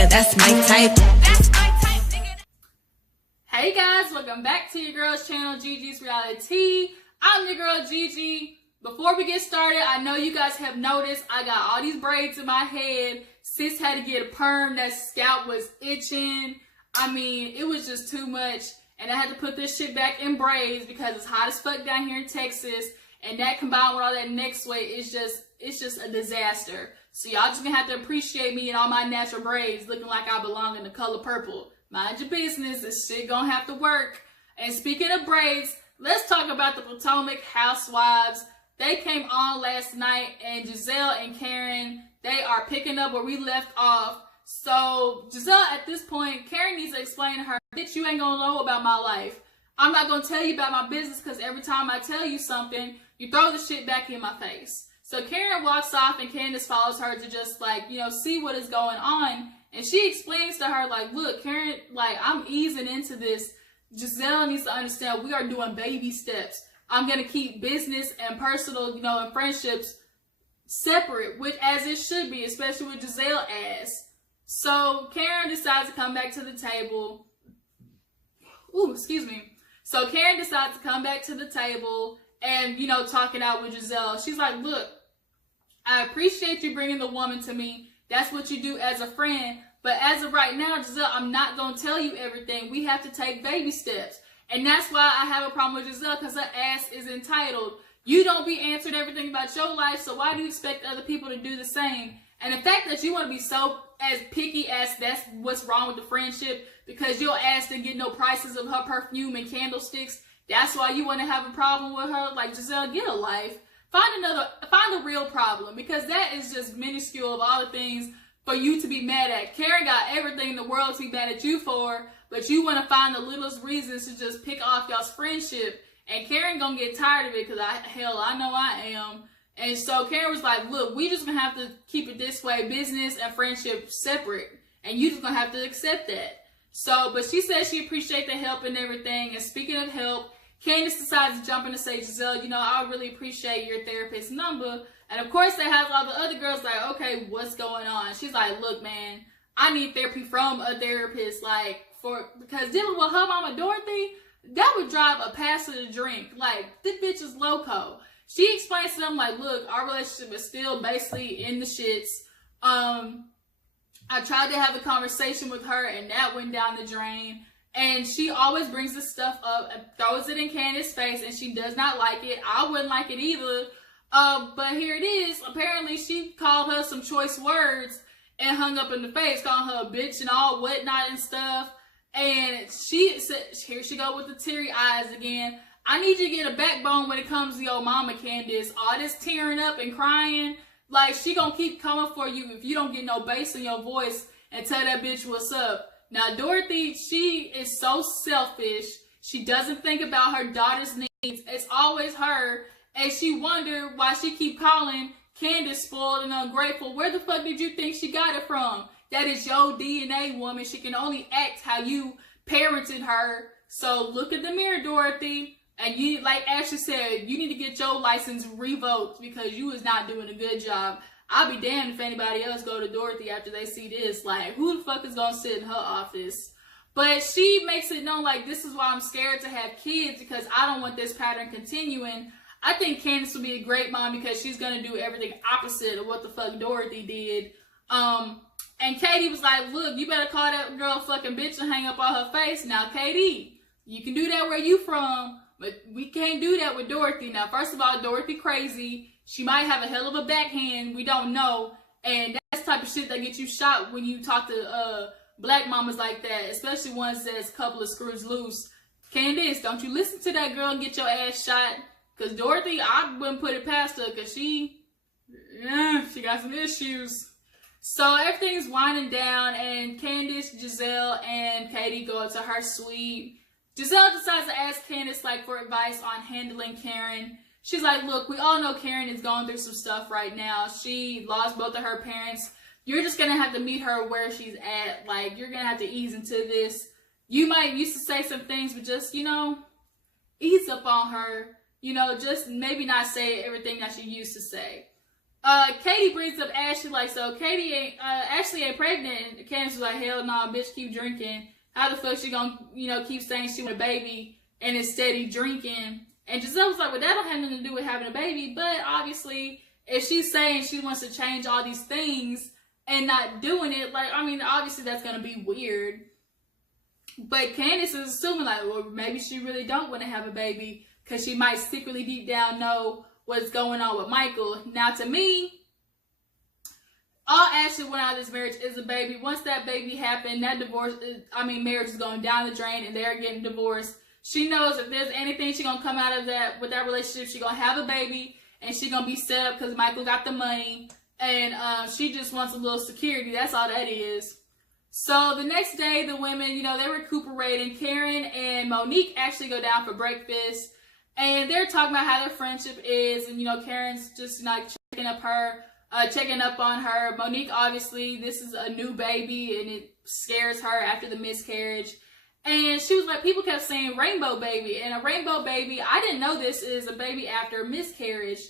nigga, that's my type. Hey guys, welcome back to your girl's channel, Gigi's Reality. I'm your girl, Gigi. Before we get started, I know you guys have noticed I got all these braids in my head. Sis had to get a perm. That scalp was itching. I mean, it was just too much. And I had to put this shit back in braids because it's hot as fuck down here in Texas. And that combined with all that neck sweat, it's just a disaster. So y'all just gonna have to appreciate me and all my natural braids looking like I belong in the color purple. Mind your business, this shit gonna have to work. And speaking of braids, let's talk about the Potomac housewives. They came on last night, and Gizelle and Karen, they are picking up where we left off. So Gizelle, at this point, Karen needs to explain to her, bitch, you ain't gonna know about my life. I'm not gonna tell you about my business because every time I tell you something, you throw the shit back in my face. So Karen walks off and Candice follows her to just like, see what is going on. And she explains to her like, look, Karen, like I'm easing into this. Gizelle needs to understand we are doing baby steps. I'm going to keep business and personal, and friendships separate, which as it should be, especially with Gizelle ass. So Karen decides to come back to the table. Ooh, excuse me. So Karen decides to come back to the table and, talk it out with Gizelle. She's like, look, I appreciate you bringing the woman to me. That's what you do as a friend. But as of right now, Gizelle, I'm not going to tell you everything. We have to take baby steps. And that's why I have a problem with Gizelle, because her ass is entitled. You don't be answering everything about your life, so why do you expect other people to do the same? And the fact that you want to be so as picky as that's what's wrong with the friendship, because your ass didn't get no prices of her perfume and candlesticks, that's why you want to have a problem with her. Like, Gizelle, get a life. Find a real problem, because that is just minuscule of all the things for you to be mad at. Karen got everything in the world to be mad at you for, but you want to find the littlest reasons to just pick off y'all's friendship. And Karen gonna get tired of it, because I know I am. And so Karen was like, look, we just gonna have to keep it this way, business and friendship separate. And you just gonna have to accept that. So, but she said she appreciate the help and everything. And speaking of help, Candice decides to jump in and say, Gizelle, I really appreciate your therapist's number. And of course, they have all the other girls like, okay, what's going on? She's like, look, man, I need therapy from a therapist, because dealing with her mama Dorothy, that would drive a pastor to drink. Like, this bitch is loco. She explains to them, like, look, our relationship is still basically in the shits. I tried to have a conversation with her, and that went down the drain. And she always brings this stuff up and throws it in Candice's face, and she does not like it. I wouldn't like it either. But here it is. Apparently, she called her some choice words and hung up in the face, calling her a bitch and all whatnot and stuff. And she said, here she go with the teary eyes again. I need you to get a backbone when it comes to your mama, Candice. All this tearing up and crying, like, she gonna keep coming for you if you don't get no bass in your voice and tell that bitch what's up. Now, Dorothy, she is so selfish. She doesn't think about her daughter's needs. It's always her. And she wondered why she keep calling Candice spoiled and ungrateful. Where the fuck did you think she got it from? That is your DNA, woman. She can only act how you parented her. So look at the mirror, Dorothy. And you, like Ashley said, you need to get your license revoked because you is not doing a good job. I'll be damned if anybody else go to Dorothy after they see this. Like, who the fuck is gonna sit in her office? But she makes it known, like, this is why I'm scared to have kids, because I don't want this pattern continuing. I think Candice will be a great mom because she's gonna do everything opposite of what the fuck Dorothy did. And Katie was like, look, you better call that girl a fucking bitch and hang up on her face. Now, Katie, you can do that where you from, but we can't do that with Dorothy. Now, first of all, Dorothy crazy. She might have a hell of a backhand. We don't know. And that's the type of shit that gets you shot when you talk to black mamas like that, especially ones that's a couple of screws loose. Candice, don't you listen to that girl and get your ass shot. Because Dorothy, I wouldn't put it past her, because she got some issues. So everything's winding down, and Candice, Gizelle, and Katie go to her suite. Gizelle decides to ask Candice, like, for advice on handling Karen. She's like, look, we all know Karen is going through some stuff right now. She lost both of her parents. You're just going to have to meet her where she's at. Like, you're going to have to ease into this. You might used to say some things, but just, ease up on her. Just maybe not say everything that she used to say. Katie brings up Ashley, like, so Katie ain't, Ashley ain't pregnant, and Candice was like, hell no, bitch, keep drinking. How the fuck she gonna, keep saying she want a baby and is steady drinking? And Gizelle was like, well, that don't have nothing to do with having a baby, but obviously, if she's saying she wants to change all these things and not doing it, like, I mean, obviously that's gonna be weird. But Candice is assuming, like, well, maybe she really don't want to have a baby, because she might secretly deep down know what's going on with Michael. Now, to me, all Ashley went out of this marriage is a baby. Once that baby happened, that marriage is going down the drain and they're getting divorced. She knows if there's anything she's going to come out of that, with that relationship, she's going to have a baby and she's going to be set up because Michael got the money and she just wants a little security. That's all that is. So the next day, the women, they're recuperating. Karen and Monique actually go down for breakfast. And they're talking about how their friendship is, and Karen's just checking up on her. Monique, obviously, this is a new baby, and it scares her after the miscarriage. And she was like, people kept saying rainbow baby, and a rainbow baby, I didn't know this is a baby after a miscarriage.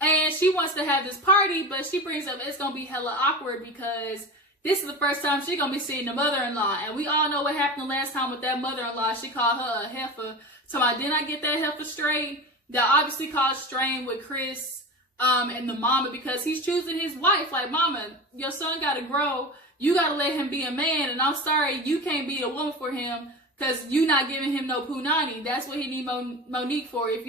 And she wants to have this party, but she brings up it's gonna be hella awkward because this is the first time she's gonna be seeing the mother-in-law, and we all know what happened the last time with that mother-in-law. She called her a heifer. So I did not get that heifer straight. That obviously caused strain with Chris and the mama, because he's choosing his wife. Like, mama, your son gotta grow. You gotta let him be a man. And I'm sorry, you can't be a woman for him because you not giving him no punani. That's what he need Monique for, if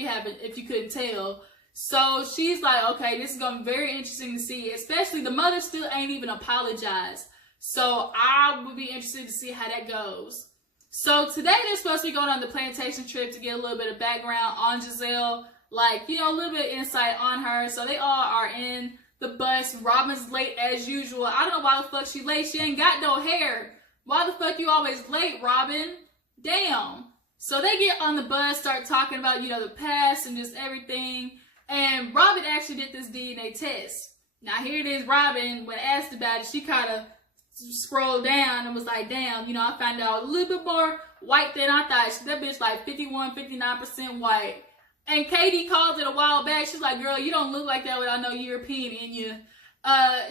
you couldn't tell. So she's like, okay, this is gonna be very interesting to see. Especially the mother still ain't even apologized. So I would be interested to see how that goes. So today they're supposed to be going on the plantation trip to get a little bit of background on Gizelle, like, a little bit of insight on her. So they all are in the bus. Robin's late as usual. I don't know why the fuck she late. She ain't got no hair. Why the fuck you always late, Robin? Damn. So they get on the bus, start talking about, the past and just everything. And Robin actually did this DNA test. Now here it is, Robin, when asked about it, she kind of scrolled down and was like, damn, I found out a little bit more white than I thought. That bitch like 59% white. And Katie called it a while back. She's like, girl, you don't look like that without no European in you.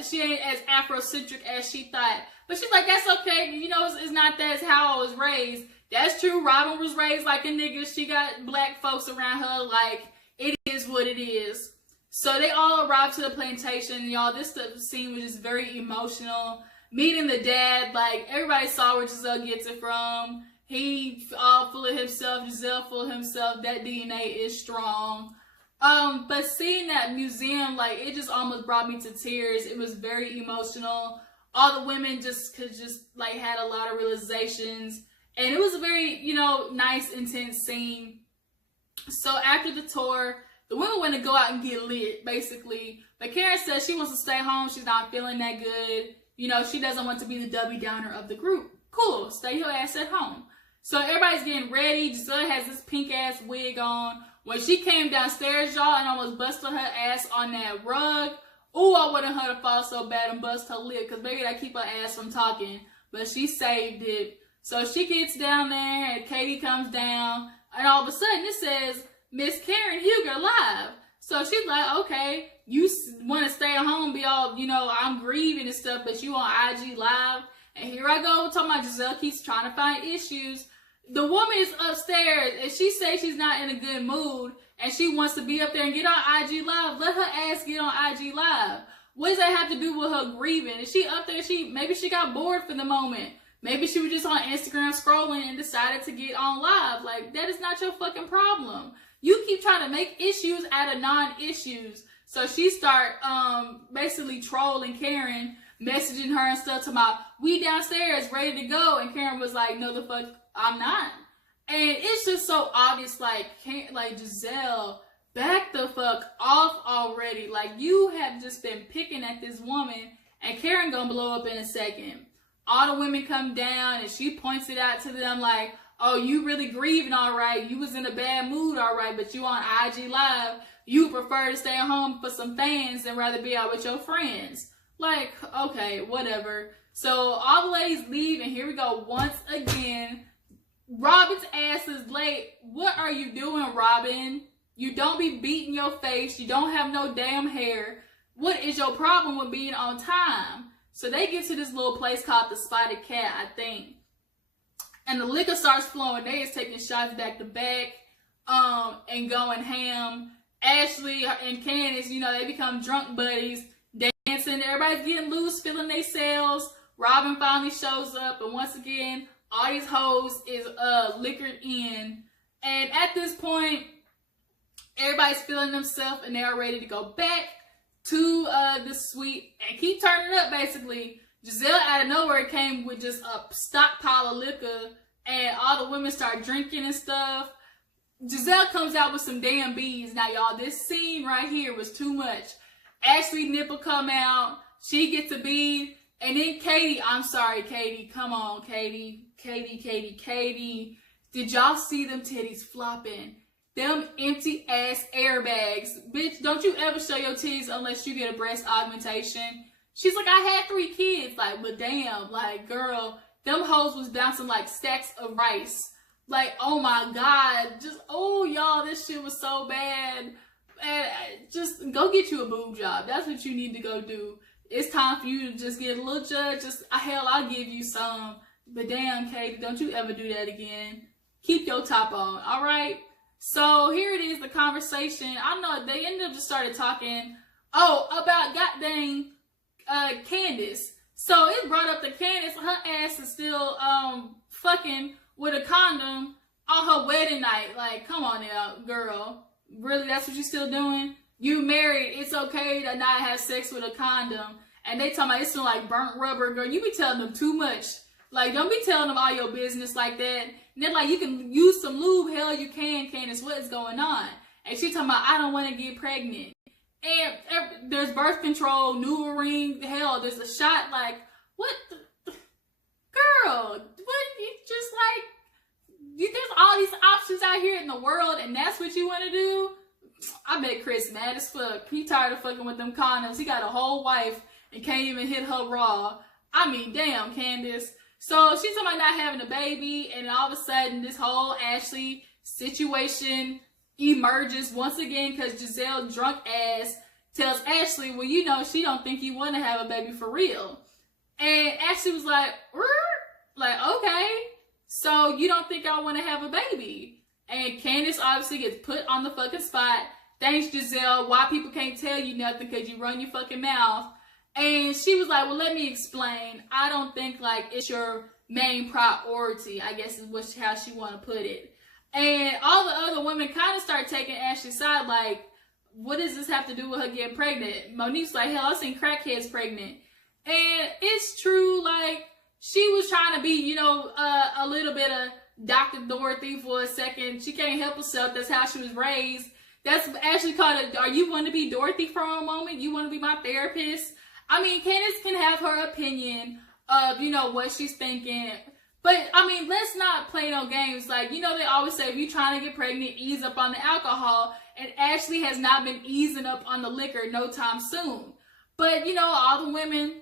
She ain't as Afrocentric as she thought. But she's like, that's okay. It's not that. It's how I was raised. That's true. Robin was raised like a nigga. She got black folks around her. Like, it is what it is. So they all arrived to the plantation. Y'all, this scene was just very emotional. Meeting the dad, like, everybody saw where Gizelle gets it from. He all full of himself, Gizelle full of himself. That DNA is strong. But seeing that museum, like, it just almost brought me to tears. It was very emotional. All the women just had a lot of realizations. And it was a very, nice, intense scene. So after the tour, the women want to go out and get lit, basically. But Karen says she wants to stay home. She's not feeling that good. She doesn't want to be the Debbie Downer of the group. Cool, stay your ass at home. So everybody's getting ready. Gizelle has this pink ass wig on. When she came downstairs, y'all, and almost busted her ass on that rug. Ooh, I wanted her to fall so bad and bust her lip, because maybe that keep her ass from talking. But she saved it. So she gets down there, and Katie comes down, and all of a sudden it says, Miss Karen Huger live. So she's like, okay, you want to stay at home, be all, I'm grieving and stuff, but you on IG live. And here I go talking about Gizelle keeps trying to find issues. The woman is upstairs and she says she's not in a good mood and she wants to be up there and get on IG live. Let her ass get on IG live. What does that have to do with her grieving? Is she up there? Maybe she got bored for the moment. Maybe she was just on Instagram scrolling and decided to get on live. Like, that is not your fucking problem. You keep trying to make issues out of non-issues. So she start basically trolling Karen, messaging her and stuff, talking about, we downstairs ready to go. And Karen was like, no, the fuck, I'm not. And it's just so obvious, like Gizelle, back the fuck off already. Like, you have just been picking at this woman, and Karen gonna blow up in a second. All the women come down, and she points it out to them like, oh, you really grieving, all right. You was in a bad mood, all right, but you on IG Live. You prefer to stay at home for some fans than rather be out with your friends. Like, okay, whatever. So all the ladies leave, and here we go once again. Robin's ass is late. What are you doing, Robin? You don't be beating your face. You don't have no damn hair. what is your problem with being on time? So they get to this little place called the Spotted Cat, I think. And the liquor starts flowing. They is taking shots back to back, and going ham. Ashley and Candice, you know, they become drunk buddies, dancing. Everybody's getting loose, feeling themselves. Robin finally shows up, and once again, all these hoes is liquored in. And at this point, everybody's feeling themselves, and they are ready to go back to the suite and keep turning up, basically. Gizelle out of nowhere came with just a stockpile of liquor, and all the women start drinking and stuff. Gizelle comes out with some damn beads. Now, y'all, this scene right here was too much. Ashley nipple come out. She gets a bead. And then Katie, I'm sorry, Katie. Come on, Katie. Katie. Did y'all see them titties flopping? Them empty ass airbags. Bitch, don't you ever show your titties unless you get a breast augmentation. She's like, I had 3 kids. Like, but damn, like, girl, them hoes was bouncing like stacks of rice. Like, oh my God. Just, oh, y'all, this shit was so bad. And just go get you a boob job. That's what you need to go do. It's time for you to just get a little judge. Just, hell, I'll give you some. But damn, Katie, don't you ever do that again. Keep your top on, all right? So here it is, the conversation. I know they ended up just started talking, about goddamn Candice. So it brought up that Candice, her ass is still fucking with a condom on her wedding night. Like, come on now, girl. Really, that's what you still doing? You married, it's okay to not have sex with a condom. And they talking about it smell like burnt rubber, girl. You be telling them too much. Like, don't be telling them all your business like that. And they're like, you can use some lube. Hell, you can, Candice. What is going on? And she talking about, I don't want to get pregnant. And there's birth control, new ring. Hell, there's a shot. Like, what the girl? What? You just like, there's all these options out here in the world, and that's what you want to do? I bet Chris mad as fuck. He tired of fucking with them condoms. He got a whole wife and can't even hit her raw. I mean, damn, Candice. So she's talking about not having a baby, and all of a sudden, this whole Ashley situation emerges once again because Gizelle, drunk ass, tells Ashley, well, you know, she don't think you want to have a baby for real. And Ashley was like, okay, so you don't think I want to have a baby? And Candice obviously gets put on the fucking spot. Thanks, Gizelle. Why people can't tell you nothing because you run your fucking mouth. And she was like, well, let me explain. I don't think, like, it's your main priority, I guess is how she want to put it. And all the other women kind of start taking Ashley's side, like, what does this have to do with her getting pregnant? Monique's like, hell, I've seen crackheads pregnant. And it's true, like, she was trying to be, you know, a little bit of Dr. Dorothy for a second. She can't help herself. That's how she was raised. That's Ashley called it, are you want to be Dorothy for a moment? You want to be my therapist? I mean, Candice can have her opinion of, you know, what she's thinking. But, I mean, let's not play no games. Like, you know, they always say, if you're trying to get pregnant, ease up on the alcohol. And Ashley has not been easing up on the liquor no time soon. But, you know, all the women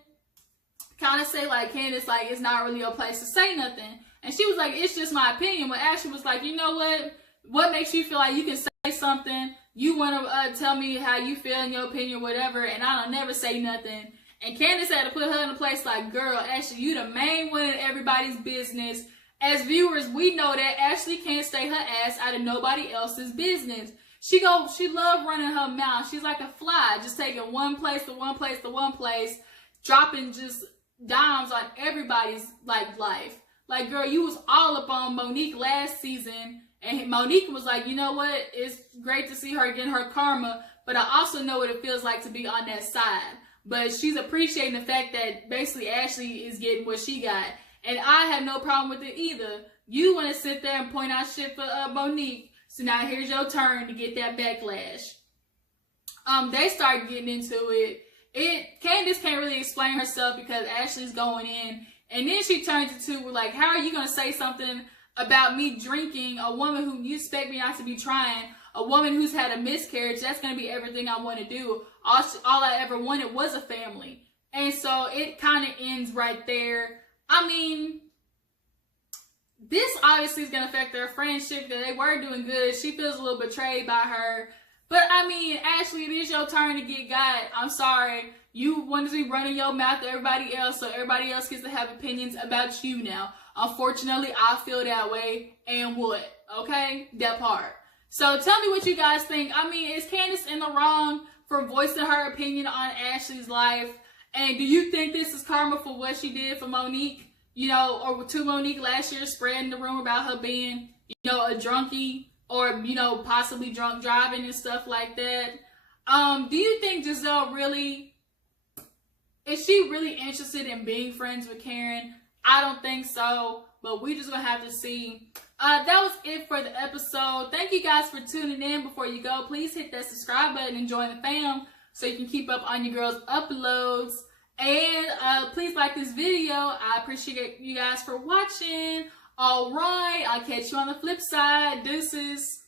kind of say, like, Candice, like, it's not really your place to say nothing. And she was like, it's just my opinion. When Ashley was like, you know what? What makes you feel like you can say something? You want to tell me how you feel in your opinion, whatever, and I don't never say nothing. And Candice had to put her in a place like, girl, Ashley, you the main one in everybody's business. As viewers, we know that Ashley can't stay her ass out of nobody else's business. She love running her mouth. She's like a fly, just taking one place to one place to one place, dropping just dimes on everybody's like life. Like, girl, you was all up on Monique last season, and Monique was like, you know what? It's great to see her getting her karma, but I also know what it feels like to be on that side. But she's appreciating the fact that basically Ashley is getting what she got. And I have no problem with it either. You want to sit there and point out shit for Monique. So now here's your turn to get that backlash. They start getting into it. Candice can't really explain herself because Ashley's going in. And then she turns it to, like, how are you going to say something about me drinking, a woman who you expect me not to be trying, a woman who's had a miscarriage? That's going to be everything I want to do. All I ever wanted was a family. And so it kind of ends right there. I mean, this obviously is going to affect their friendship, that they were doing good. She feels a little betrayed by her. But I mean, Ashley, it is your turn to get got. I'm sorry. You wanted to be running your mouth to everybody else, so everybody else gets to have opinions about you now. Unfortunately, I feel that way. And what? Okay? That part. So tell me what you guys think. I mean, is Candice in the wrong for voicing her opinion on Ashley's life? And do you think this is karma for what she did for Monique? You know, or to Monique last year, spreading the rumor about her being, you know, a drunkie, or, you know, possibly drunk driving and stuff like that. Do you think Gizelle really, is she really interested in being friends with Karen? I don't think so, but we just gonna have to see. That was it for the episode. Thank you guys for tuning in. Before you go, please hit that subscribe button and join the fam so you can keep up on your girls' uploads. And please like this video. I appreciate you guys for watching. All right, I'll catch you on the flip side. Deuces.